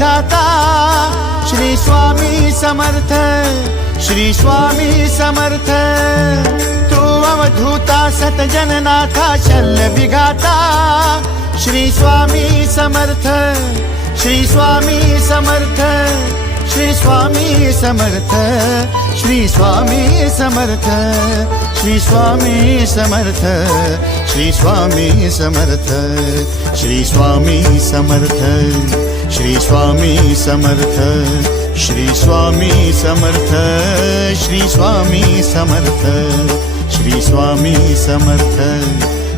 विधाता श्री स्वामी समर्थ, श्री स्वामी समर्थ। तू अवधूता सतजननाथा शल्य विघाता श्री स्वामी समर्थ, श्री स्वामी समर्थ, श्री स्वामी समर्थ, श्री स्वामी समर्थ, श्री स्वामी समर्थ, श्री स्वामी समर्थ, श्री स्वामी समर्थ, श्री स्वामी समर्थ, श्री स्वामी समर्थ, श्री स्वामी समर्थ, श्री स्वामी समर्थ,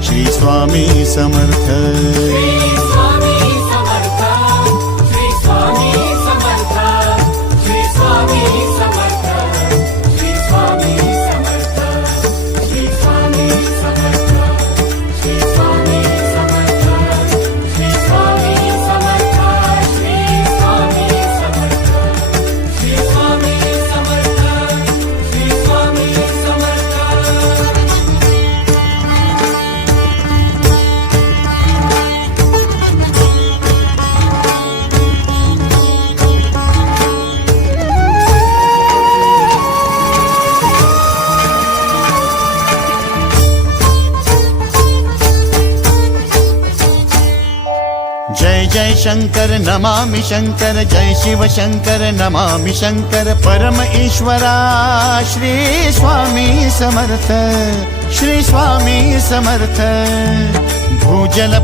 श्री स्वामी समर्थ। जय जय शंकर नमामि शंकर, जय शिव शंकर नमामि शंकर। परम ईश्वरा श्री स्वामी समर्थ, श्री स्वामी समर्थ। भूजल